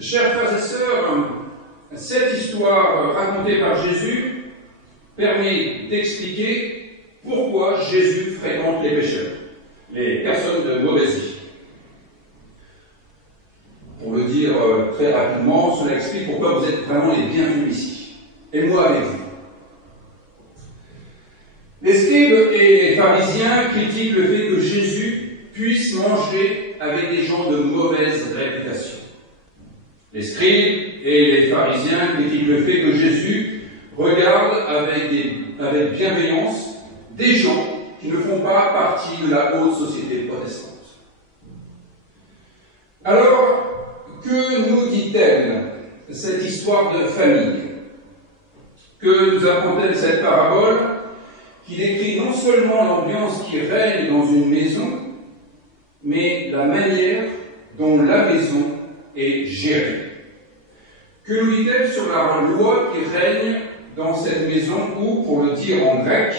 Chers frères et sœurs, cette histoire racontée par Jésus permet d'expliquer pourquoi Jésus fréquente les pécheurs, les personnes de mauvaise vie. Pour le dire très rapidement, cela explique pourquoi vous êtes vraiment les bienvenus ici, et moi avec vous. Les scribes et les pharisiens critiquent le fait que Jésus puisse manger avec des gens de mauvaise réputation. Les scribes et les pharisiens critiquent le fait que Jésus regarde avec bienveillance des gens qui ne font pas partie de la haute société protestante. Alors, que nous dit-elle, cette histoire de famille? Que nous apprend-elle cette parabole qui décrit non seulement l'ambiance qui règne dans une maison, mais la manière dont la maison est gérée? Que nous dit-elle sur la loi qui règne dans cette maison, ou, pour le dire en grec,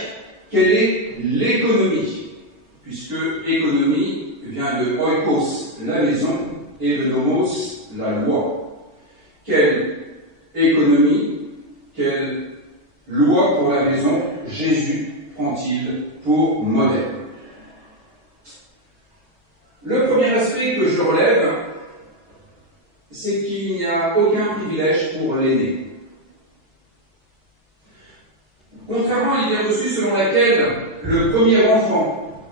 quelle est l'économie? Puisque économie vient de oikos, la maison, et de nomos, la loi. Quelle économie, quelle loi pour la maison Jésus prend-il pour modèle? Le premier aspect que je relève, c'est qu'il n'y a aucun privilège pour l'aîné. Contrairement à l'idée reçue selon laquelle le premier enfant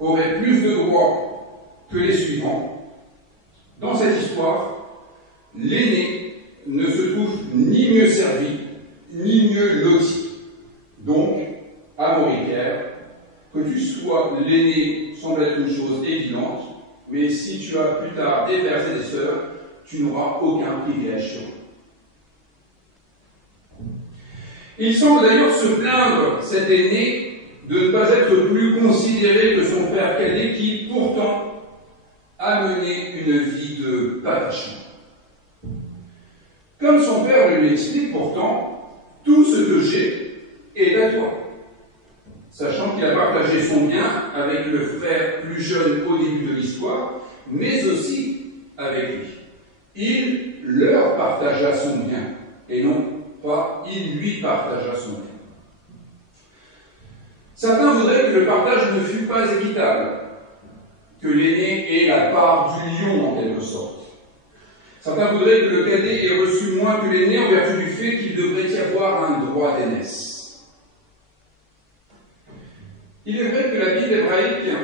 aurait plus de droits que les suivants, dans cette histoire, l'aîné ne se trouve ni mieux servi, ni mieux loti. Donc, à Mauricaire, que tu sois l'aîné semble être une chose évidente, mais si tu as plus tard des frères et des sœurs, tu n'auras aucun privilège sur eux. Il semble d'ailleurs se plaindre, cet aîné, de ne pas être plus considéré que son frère cadet qui, pourtant, a mené une vie de patachon. Comme son père lui explique pourtant, tout ce que j'ai est à toi. Sachant qu'il a partagé son bien avec le frère plus jeune au début de l'histoire, mais aussi avec lui. Il leur partagea son bien, et non pas il lui partagea son bien. Certains voudraient que le partage ne fût pas équitable, que l'aîné ait la part du lion en quelque sorte. Certains voudraient que le cadet ait reçu moins que l'aîné en vertu du fait qu'il devrait y avoir un droit d'aînesse. Il est vrai que la Bible hébraïque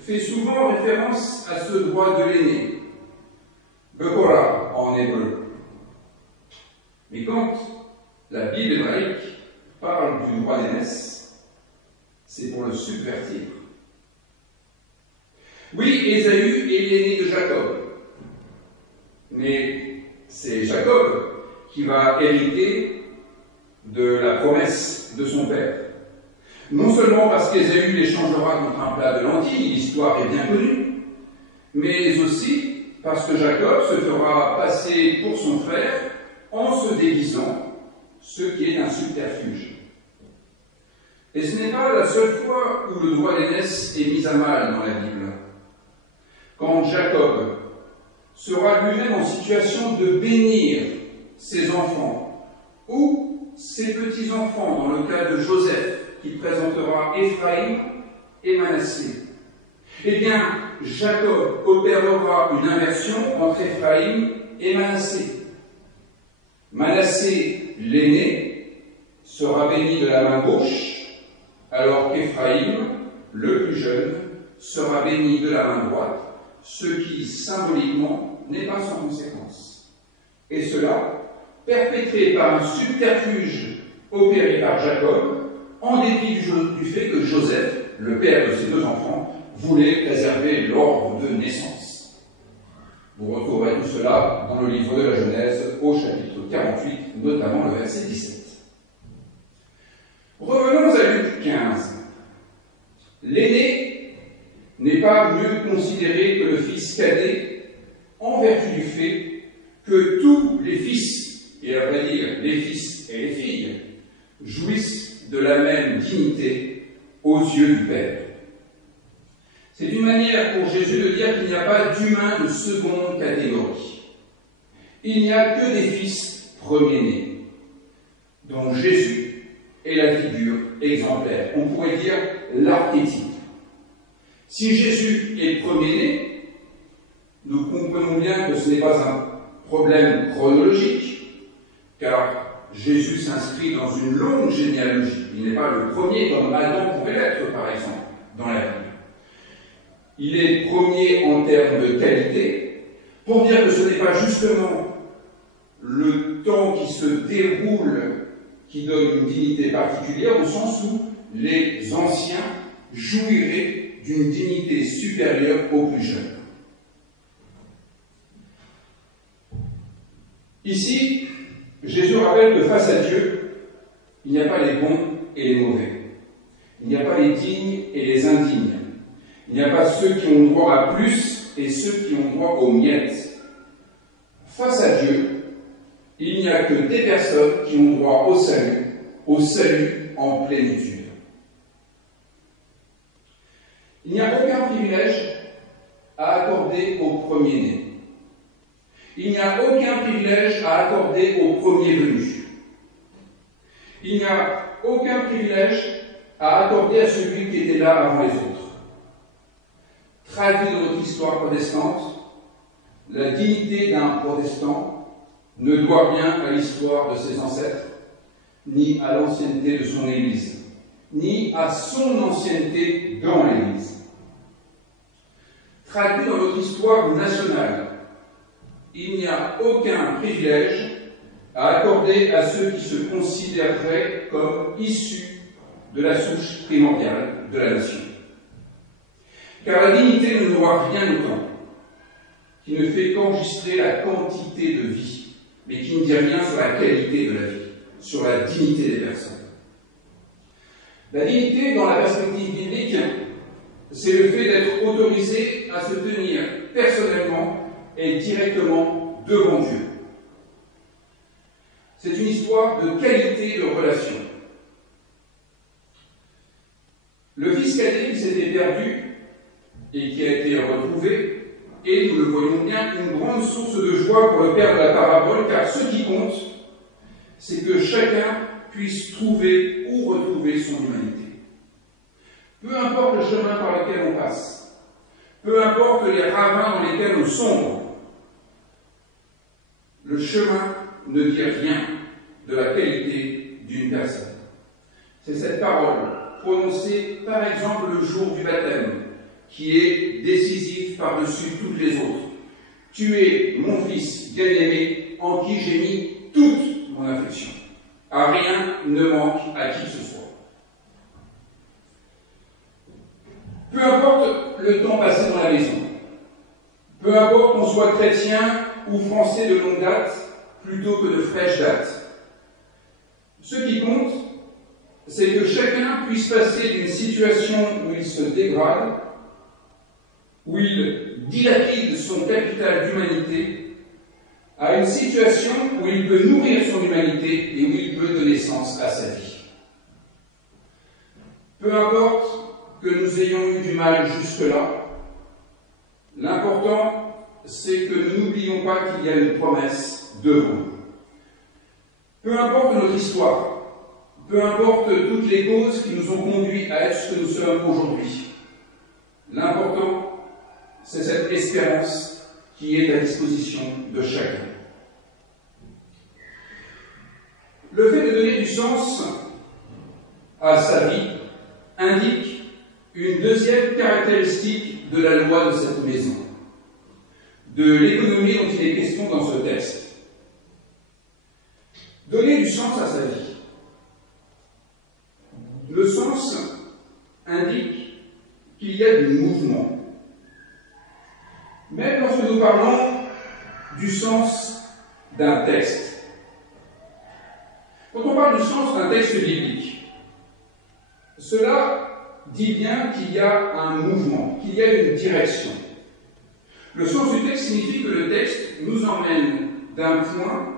fait souvent référence à ce droit de l'aîné, Bekora en hébreu. Mais quand la Bible hébraïque parle du droit d'aînesse, c'est pour le subvertir. Oui, Ésaü est l'aîné de Jacob, mais c'est Jacob qui va hériter de la promesse de son père. Non seulement parce qu'Ésaü l'échangera contre un plat de lentilles, l'histoire est bien connue, mais aussi parce que Jacob se fera passer pour son frère en se déguisant, ce qui est un subterfuge. Et ce n'est pas la seule fois où le droit d'aînesse est mis à mal dans la Bible. Quand Jacob sera lui-même en situation de bénir ses enfants, ou ses petits-enfants, dans le cas de Joseph, qui présentera Éphraïm et Manassé, eh bien, Jacob opérera une inversion entre Éphraïm et Manassé. Manassé, l'aîné, sera béni de la main gauche, alors qu'Éphraïm, le plus jeune, sera béni de la main droite, ce qui, symboliquement, n'est pas sans conséquence. Et cela, perpétré par un subterfuge opéré par Jacob, en dépit du fait que Joseph, le père de ses deux enfants, voulait préserver l'ordre de naissance. Vous retrouverez tout cela dans le livre de la Genèse, au chapitre 48, notamment le verset 17. Revenons à Luc 15. L'aîné n'est pas mieux considéré que le fils cadet en vertu du fait que tous les fils, et à vrai dire les fils et les filles, jouissent de la même dignité aux yeux du Père. C'est une manière pour Jésus de dire qu'il n'y a pas d'humain de seconde catégorie. il n'y a que des fils premiers-nés, dont Jésus est la figure exemplaire. On pourrait dire l'archétype. Si Jésus est premier-né, nous comprenons bien que ce n'est pas un problème chronologique, car Jésus s'inscrit dans une longue généalogie. Il n'est pas le premier comme Adam pouvait l'être, par exemple, dans la Bible. Il est premier en termes de qualité, pour dire que ce n'est pas justement le temps qui se déroule qui donne une dignité particulière, au sens où les anciens jouiraient d'une dignité supérieure aux plus jeunes. Ici, Jésus rappelle que face à Dieu, il n'y a pas les bons et les mauvais. Il n'y a pas les dignes et les indignes. Il n'y a pas ceux qui ont droit à plus et ceux qui ont droit aux miettes. Face à Dieu, il n'y a que des personnes qui ont droit au salut en plénitude. Il n'y a aucun privilège à accorder au premier-né. Il n'y a aucun privilège à accorder au premier venu. Il n'y a aucun privilège à accorder à celui qui était là avant les autres. Traduit dans notre histoire protestante, la dignité d'un protestant ne doit rien à l'histoire de ses ancêtres, ni à l'ancienneté de son Église, ni à son ancienneté dans l'Église. Traduit dans notre histoire nationale, il n'y a aucun privilège à accorder à ceux qui se considéreraient comme issus de la souche primordiale de la nation. Car la dignité ne nous doit rien au temps, qui ne fait qu'enregistrer la quantité de vie, mais qui ne dit rien sur la qualité de la vie, sur la dignité des personnes. La dignité, dans la perspective biblique, c'est le fait d'être autorisé à se tenir personnellement et directement devant Dieu. C'est une histoire de qualité de relation. Le fils cadet qui s'était perdu et qui a été retrouvé est, nous le voyons bien, une grande source de joie pour le père de la parabole, car ce qui compte, c'est que chacun puisse trouver ou retrouver son humanité. Peu importe le chemin par lequel on passe, peu importe les ravins dans lesquels on sombre, le chemin ne dit rien de la qualité d'une personne. C'est cette parole, prononcée par exemple le jour du baptême, qui est décisive par-dessus toutes les autres. Tu es mon fils bien-aimé, en qui j'ai mis toute mon affection. À rien ne manque à qui que ce soit. Peu importe le temps passé dans la maison, peu importe qu'on soit chrétien ou français de longue date plutôt que de fraîche date, ce qui compte, c'est que chacun puisse passer d'une situation où il se dégrade, où il dilapide son capital d'humanité, à une situation où il peut nourrir son humanité et où il peut donner sens à sa vie. Peu importe que nous ayons eu du mal jusque-là, l'important, c'est que nous n'oublions pas qu'il y a une promesse devant nous. Peu importe notre histoire, peu importe toutes les causes qui nous ont conduits à être ce que nous sommes aujourd'hui, l'important, c'est cette espérance qui est à disposition de chacun. Le fait de donner du sens à sa vie indique une deuxième caractéristique de la loi de cette maison, de l'économie dont il est question dans ce texte. Donner du sens à sa vie. Le sens indique qu'il y a du mouvement. Même lorsque nous parlons du sens d'un texte. Quand on parle du sens d'un texte biblique, cela dit bien qu'il y a un mouvement, qu'il y a une direction. Le sens du texte signifie que le texte nous emmène d'un point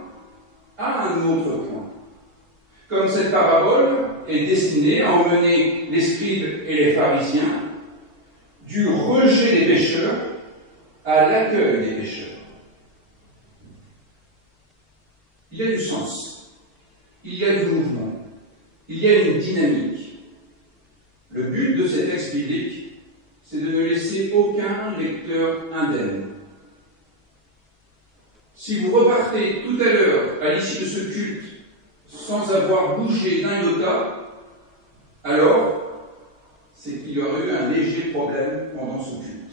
à un autre point. Comme cette parabole est destinée à emmener les scribes et les pharisiens du rejet des pécheurs à l'accueil des pécheurs. Il y a du sens, il y a du mouvement, il y a une dynamique. Le but de ces textes bibliques, c'est de ne laisser aucun lecteur indemne. Si vous repartez tout à l'heure, à l'issue de ce culte, sans avoir bougé d'un iota, alors c'est qu'il y aurait eu un léger problème pendant ce culte.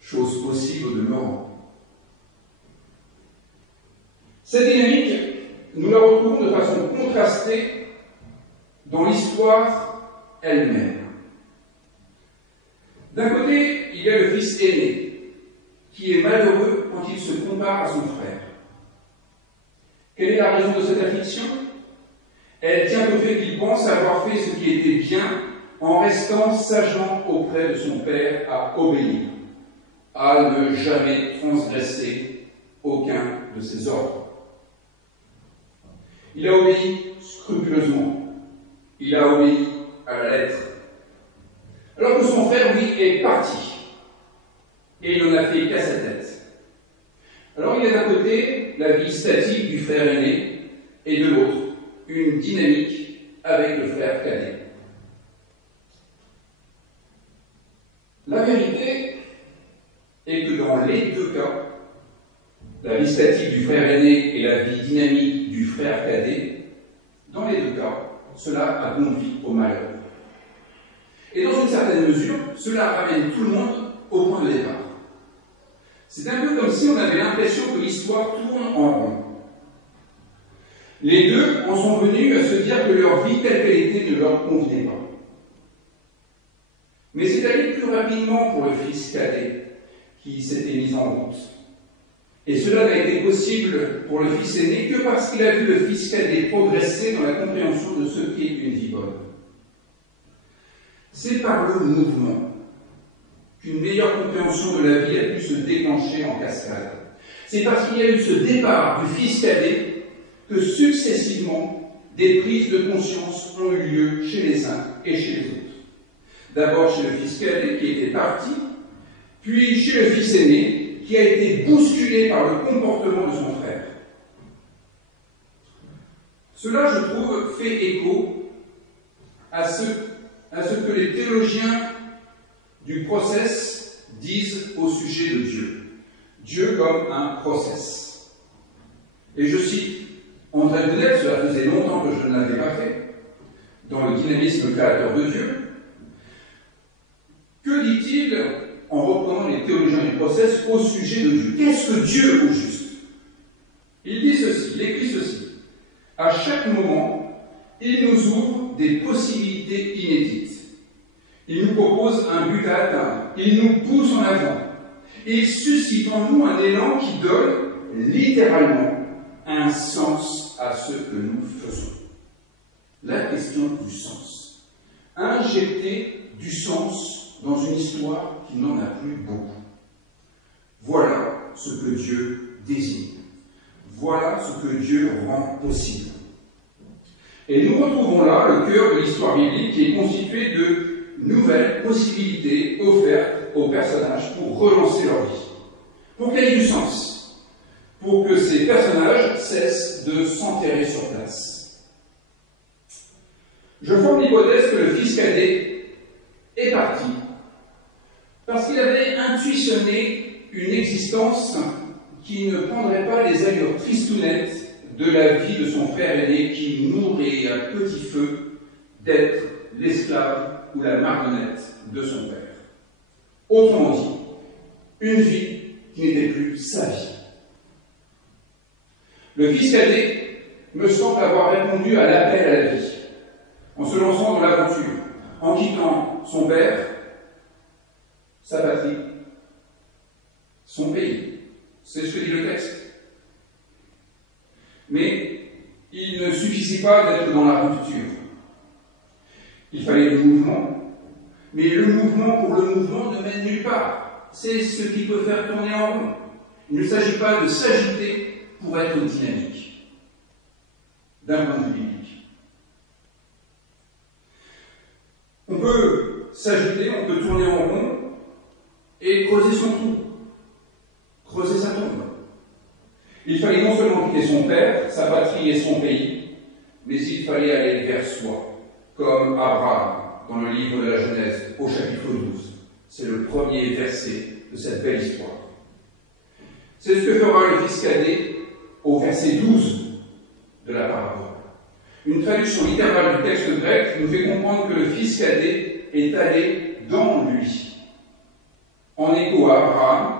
Chose possible au demeurant. Cette dynamique, nous la retrouvons de façon contrastée dans l'histoire elle-même. D'un côté, il y a le fils aîné, qui est malheureux quand il se compare à son frère. Quelle est la raison de cette affliction? Elle tient au fait qu'il pense avoir fait ce qui était bien en restant sagement auprès de son père à obéir, à ne jamais transgresser aucun de ses ordres. Il a obéi scrupuleusement, il a obéi à la lettre. Alors que son frère, lui, est parti, et il n'en a fait qu'à sa tête. Alors il y a d'un côté la vie statique du frère aîné, et de l'autre, une dynamique avec le frère cadet. La vérité est que dans les deux cas, la vie statique du frère aîné et la vie dynamique du frère cadet, dans les deux cas, cela a conduit au malheur. Et dans une certaine mesure, cela ramène tout le monde au point de départ. C'est un peu comme si on avait l'impression que l'histoire tourne en rond. Les deux en sont venus à se dire que leur vie telle qu'elle était ne leur convenait pas. Mais c'est allé plus rapidement pour le fils cadet qui s'était mis en route. Et cela n'a été possible pour le fils aîné que parce qu'il a vu le fils cadet progresser dans la compréhension de ce qu'est une vie bonne. C'est par le mouvement qu'une meilleure compréhension de la vie a pu se déclencher en cascade. C'est parce qu'il y a eu ce départ du fils cadet que successivement des prises de conscience ont eu lieu chez les uns et chez les autres. D'abord chez le fils cadet qui était parti, puis chez le fils aîné qui a été bousculé par le comportement de son frère. Cela, je trouve, fait écho à ce que les théologiens du process disent au sujet de Dieu. Dieu comme un process. Et je cite André Gounel, cela faisait longtemps que je ne l'avais pas fait, dans le dynamisme créateur de Dieu. Que dit-il en reprenant les théologiens du process au sujet de Dieu? Qu'est-ce que Dieu au juste? Il dit ceci, il écrit ceci. À chaque moment, il nous ouvre des possibilités inédites. Il nous propose un but à atteindre. Il nous pousse en avant. Il suscite en nous un élan qui donne littéralement un sens à ce que nous faisons. La question du sens. Injecter du sens dans une histoire qui n'en a plus beaucoup. Voilà ce que Dieu désigne. Voilà ce que Dieu rend possible. Et nous retrouvons là le cœur de l'histoire biblique qui est constitué de nouvelles possibilités offertes aux personnages pour relancer leur vie, pour qu'elle ait du sens, pour que ces personnages cessent de s'enterrer sur place. Je forme l'hypothèse que le fils cadet est parti parce qu'il avait intuitionné une existence qui ne prendrait pas les allures tristounettes de la vie de son frère aîné qui nourrit à petit feu d'être l'esclave ou la marionnette de son père. Autrement dit, une vie qui n'était plus sa vie. Le fils cadet me semble avoir répondu à l'appel à la vie, en se lançant dans l'aventure, en quittant son père, sa patrie, son pays. C'est ce que dit le texte. Mais il ne suffisait pas d'être dans la rupture. Il fallait le mouvement, mais le mouvement pour le mouvement ne mène nulle part. C'est ce qui peut faire tourner en rond. Il ne s'agit pas de s'agiter pour être dynamique, d'un point de vue biblique. On peut s'agiter, on peut tourner en rond et creuser son trou, creuser sa tombe. Il fallait non seulement quitter son père, sa patrie et son pays, mais il fallait aller vers soi, comme Abraham dans le livre de la Genèse, au chapitre 12. C'est le premier verset de cette belle histoire. C'est ce que fera le fils cadet au verset 12 de la parabole. Une traduction littérale du texte grec nous fait comprendre que le fils cadet est allé dans lui, en écho à Abraham,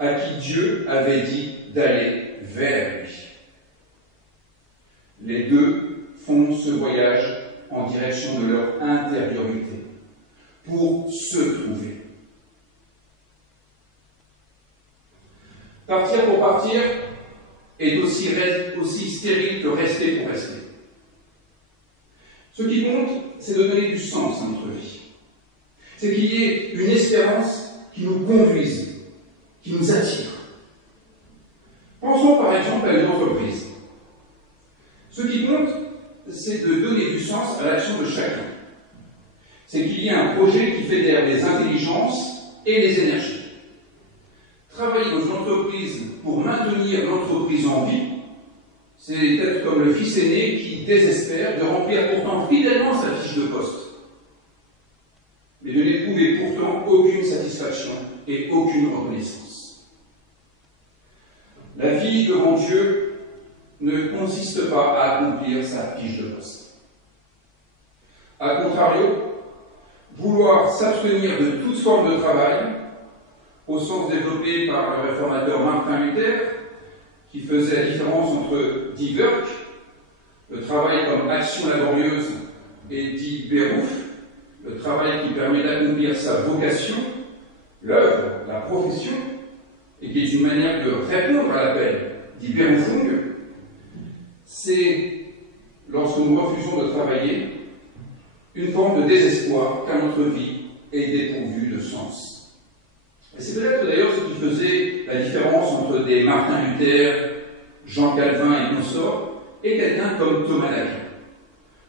à qui Dieu avait dit d'aller vers lui. Les deux font ce voyage en direction de leur intériorité, pour se trouver. Partir pour partir est aussi stérile que rester pour rester. Ce qui compte, c'est de donner du sens à notre vie. C'est qu'il y ait une espérance qui nous conduise, qui nous attire. Pensons par exemple à une entreprise. Ce qui compte, c'est de donner du sens à l'action de chacun. C'est qu'il y ait un projet qui fédère les intelligences et les énergies. Travailler dans une entreprise pour maintenir l'entreprise en vie, c'est être comme le fils aîné qui désespère de remplir pourtant fidèlement sa fiche de poste, mais de n'éprouver pourtant aucune satisfaction et aucune reconnaissance. La vie devant Dieu ne consiste pas à accomplir sa fiche de poste. A contrario, vouloir s'abstenir de toute forme de travail, au sens développé par le réformateur Martin Luther, qui faisait la différence entre die Werk, le travail comme action laborieuse, et die Beruf, le travail qui permet d'accomplir sa vocation, l'œuvre, la profession, et qui est une manière de répondre à l'appel, die Berufung, c'est, lorsque nous refusons de travailler, une forme de désespoir car notre vie est dépourvue de sens. Et c'est peut-être d'ailleurs ce qui faisait la différence entre des Martin Luther, Jean Calvin et consorts, et quelqu'un comme Thomas d'Aquin.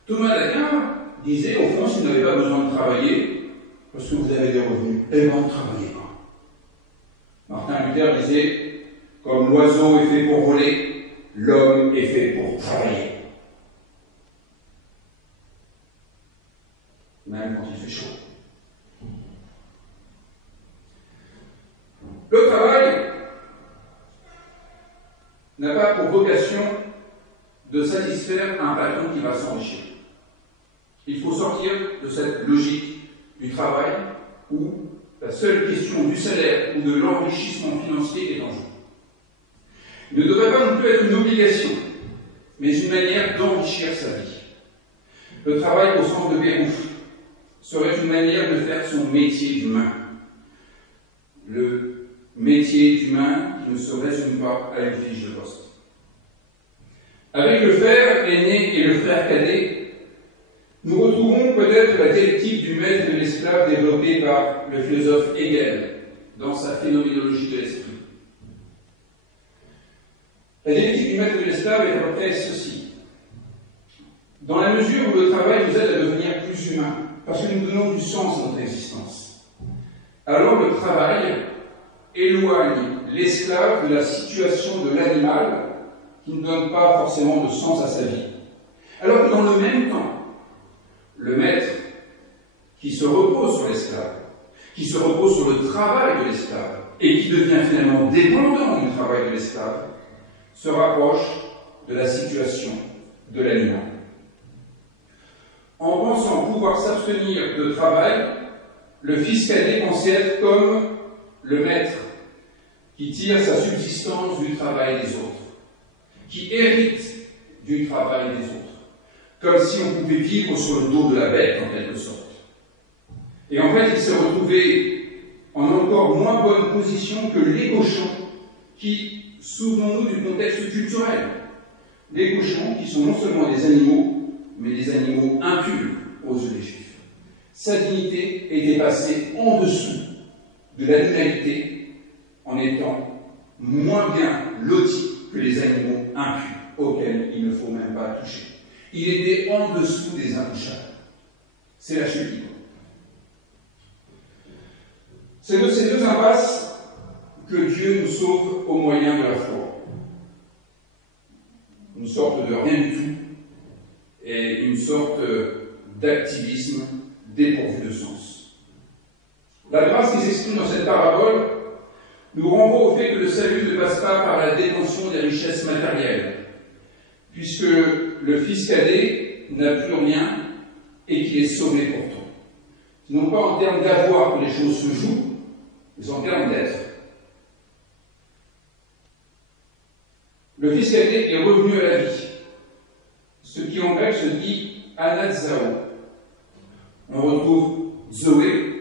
Thomas d'Aquin disait, au fond, si vous n'avez pas besoin de travailler, parce que vous avez des revenus, eh bien, ne travaillez pas. Martin Luther disait, comme l'oiseau est fait pour voler, l'homme est fait pour travailler. Même quand il fait chaud. Le travail n'a pas pour vocation de satisfaire un patron qui va s'enrichir. Il faut sortir de cette logique du travail où la seule question du salaire ou de l'enrichissement financier est en jeu. Il ne devrait pas non plus être une obligation, mais une manière d'enrichir sa vie. Le travail au sens de Beruf serait une manière de faire son métier d'humain. Le métier d'humain qui ne se résume pas à une fiche de poste. Avec le frère aîné et le frère cadet, nous retrouvons peut-être la dialectique du maître et de l'esclave développée par le philosophe Hegel dans sa phénoménologie de l'esprit. La dialectique du maître et de l'esclave est à peu près ceci. Dans la mesure où le travail nous aide à devenir plus humains, parce que nous donnons du sens à notre existence, alors le travail éloigne l'esclave de la situation de l'animal qui ne donne pas forcément de sens à sa vie. Alors que dans le même temps, le maître qui se repose sur l'esclave, qui se repose sur le travail de l'esclave et qui devient finalement dépendant du travail de l'esclave, se rapproche de la situation de l'animal. En pensant pouvoir s'abstenir de travail, le fils cadet pensait être comme le maître qui tire sa subsistance du travail des autres, qui hérite du travail des autres, comme si on pouvait vivre sur le dos de la bête en quelque sorte. Et en fait, il s'est retrouvé en encore moins bonne position que les cochons qui, souvenons-nous du contexte culturel, les cochons qui sont non seulement des animaux, mais des animaux impurs aux yeux des Juifs. Sa dignité était passée en dessous de l'animalité en étant moins bien loti que les animaux impurs, auxquels il ne faut même pas toucher. Il était en dessous des intouchables. C'est la chute libre. C'est de ces deux impasses que Dieu nous sauve au moyen de la foi. une sorte de rien du tout et une sorte d'activisme dépourvu de sens. La grâce qui s'exprime dans cette parabole nous renvoie au fait que le salut ne passe pas par la détention des richesses matérielles, puisque le fils cadet n'a plus rien et qu'il est sauvé pourtant. Ce n'est pas en termes d'avoir que les choses se jouent, mais en termes d'être. Le fils cadet est revenu à la vie, ce qui en grec se dit anazao. On retrouve Zoé,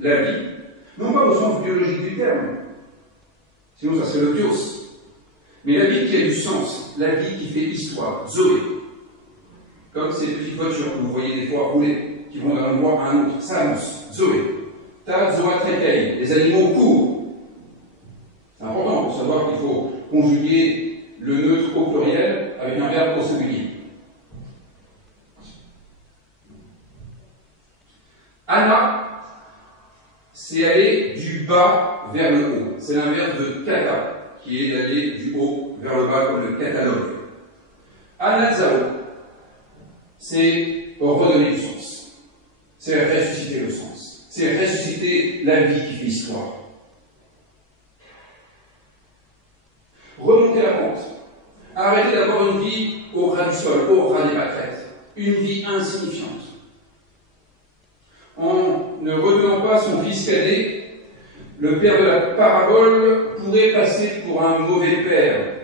la vie, non pas au sens biologique du terme, sinon ça c'est le bios, mais la vie qui a du sens, la vie qui fait histoire, Zoé. Comme ces petites voitures que vous voyez des fois rouler, qui vont d'un endroit à un autre, ça annonce, Zoé. Ta Zoa Trekei, les animaux courent. C'est important pour savoir qu'il faut conjuguer le neutre au pluriel avec un verbe au singulier. Anna, c'est aller du bas vers le haut. C'est l'inverse de kata, qui est d'aller du haut vers le bas comme le catalogue. Anazao, c'est redonner du sens. C'est ressusciter le sens. C'est ressusciter la vie qui fait histoire. Remonter la pente. Arrêter d'avoir une vie au ras du sol, au ras des pâquerettes. Une vie insignifiante. En ne retenant pas son fils cadet, le père de la parabole pourrait passer pour un mauvais père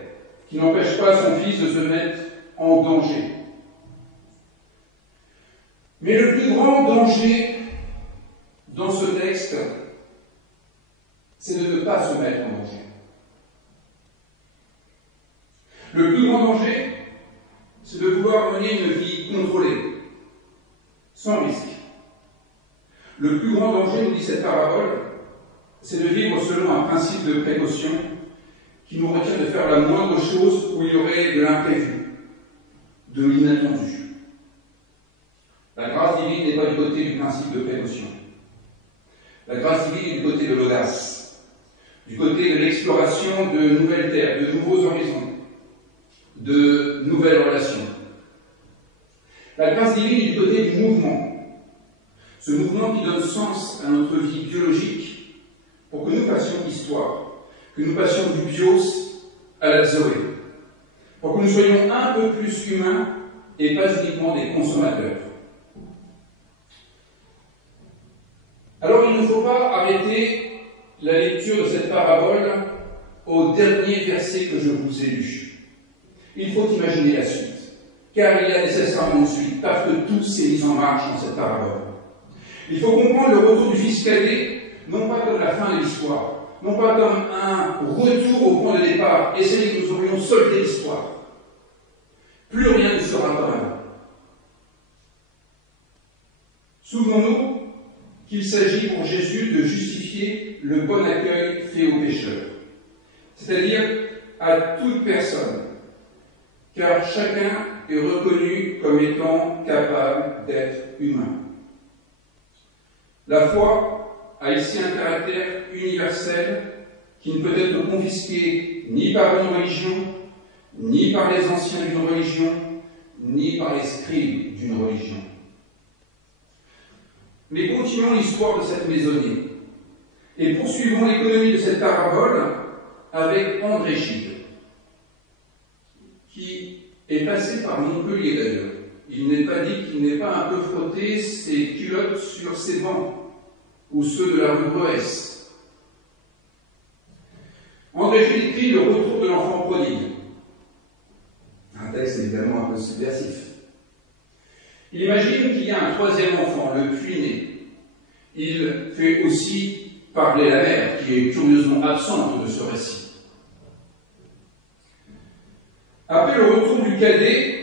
qui n'empêche pas son fils de se mettre en danger. Mais le plus grand danger dans ce texte, c'est de ne pas se mettre en danger. Le plus grand danger, c'est de vouloir mener une vie contrôlée, sans risque. Le plus grand danger, nous dit cette parabole, c'est de vivre selon un principe de précaution qui nous retient de faire la moindre chose où il y aurait de l'imprévu, de l'inattendu. La grâce divine n'est pas du côté du principe de précaution. La grâce divine est du côté de l'audace, du côté de l'exploration de nouvelles terres, de nouveaux horizons, de nouvelles relations. La grâce divine est du côté du mouvement, ce mouvement qui donne sens à notre vie biologique pour que nous fassions histoire, que nous passions du bios à la zoé, pour que nous soyons un peu plus humains et pas uniquement des consommateurs. Alors il ne faut pas arrêter la lecture de cette parabole au dernier verset que je vous ai lu. Il faut imaginer la suite, car il y a nécessairement une suite, parce que tout s'est mis en marche dans cette parabole. Il faut comprendre le retour du fils cadet, non pas comme la fin de l'histoire, non pas comme un retour au point de départ, et c'est que nous aurions soldé l'histoire. Plus rien ne sera comme avant. Souvenons-nous qu'il s'agit pour Jésus de justifier le bon accueil fait aux pécheurs, c'est-à-dire à toute personne, car chacun est reconnu comme étant capable d'être humain. La foi a ici un caractère universel qui ne peut être confisqué ni par une religion, ni par les anciens d'une religion, ni par les scribes d'une religion. Mais continuons l'histoire de cette maisonnée et poursuivons l'économie de cette parabole avec André Gide, qui est passé par Montpellier d'ailleurs. Il n'est pas dit qu'il n'ait pas un peu frotté ses culottes sur ses bancs, ou ceux de la rue Boès. André Gide écrit Le retour de l'enfant prodigue. Un texte évidemment un peu subversif. Il imagine qu'il y a un troisième enfant, le puiné. Il fait aussi parler la mère, qui est curieusement absente de ce récit. Après le retour du cadet,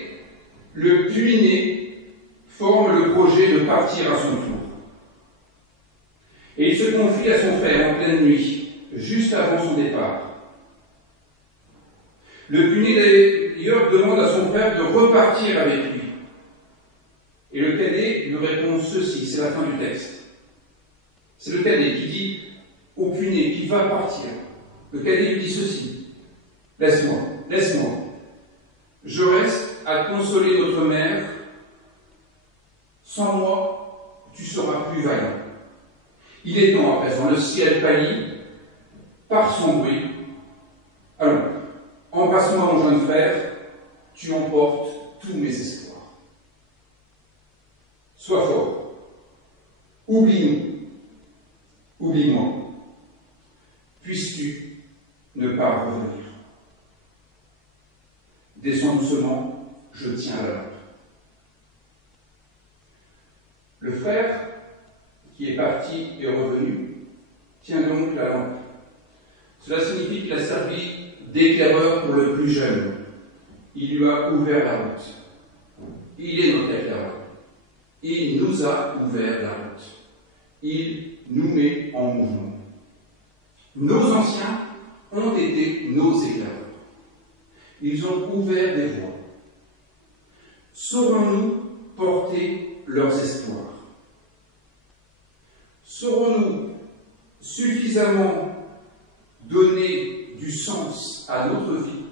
le puiné forme le projet de partir à son tour. Et il se confie à son frère en pleine nuit, juste avant son départ. Le puiné d'ailleurs demande à son frère de repartir avec lui. Et le cadet lui répond ceci, c'est la fin du texte. C'est le cadet qui dit au puiné qu'il va partir. Le cadet lui dit ceci, laisse-moi, je reste à consoler notre mère. Sans moi, tu seras plus vaillant. Il est temps à présent, le ciel pâlit par son bruit. Allons, embrasse-moi mon jeune frère, tu emportes tous mes espoirs. Sois fort, oublie-nous, oublie-moi. Puisses-tu ne pas revenir. Descends doucement, je tiens la lampe. Le frère, qui est parti et revenu, tient donc la lampe. Cela signifie qu'il a servi d'éclaireur pour le plus jeune. Il lui a ouvert la route. Il est notre éclaireur. Il nous a ouvert la route. Il nous met en mouvement. Nos anciens ont été nos éclaireurs. Ils ont ouvert des voies. Saurons-nous porter leurs espoirs? Saurons-nous suffisamment donner du sens à notre vie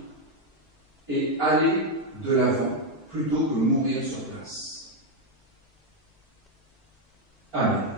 et aller de l'avant plutôt que mourir sur place? Amen.